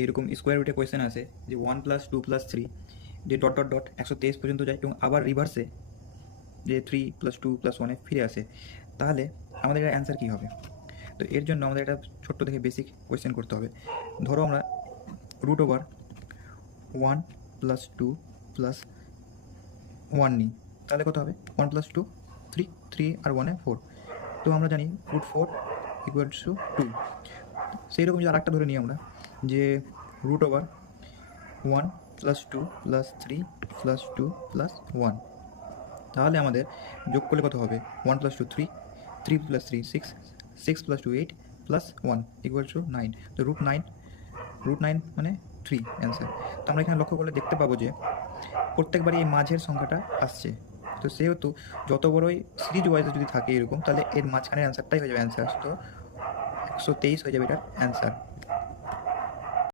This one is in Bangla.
এইরকম স্কোয়ার রুটে কোয়েশ্চেন আসে যে 1+2+3 যে ডট ডট ডট 123 পর্যন্ত যায় এবং আবার রিভার্সে যে 3+2+1 ফিরে আসে, তাহলে আমাদের এর অ্যান্সার কী হবে? তো এর জন্য আমাদের একটা ছোট্ট দেখে বেসিক কোয়েশ্চেন করতে হবে। ধরো আমরা √1+2+1 নিই, তাহলে কত হবে? 1+2 3, 3 আর 1 4। তো আমরা জানি √4 = 2। সেই রকম যে আরেকটা ধরে নিই আমরা যে √1+2+3+2+1, তাহলে আমাদের যোগ করলে কত হবে? 1+2 3, 3+3 6, 6+2 8 +1 = 9। তো √9 মানে 3 অ্যান্সার। তো আমরা এখানে লক্ষ্য করলে দেখতে পাবো যে প্রত্যেকবারই এই মাঝের সংখ্যাটা আসছে। তো সেহেতু যত বড়ই সিরিজ ওয়াইজে যদি থাকে এরকম, তাহলে এর মাঝখানের অ্যান্সারটাই হয়ে যাবে অ্যান্সার। তো 123 হয়ে যাবে এটার অ্যান্সার।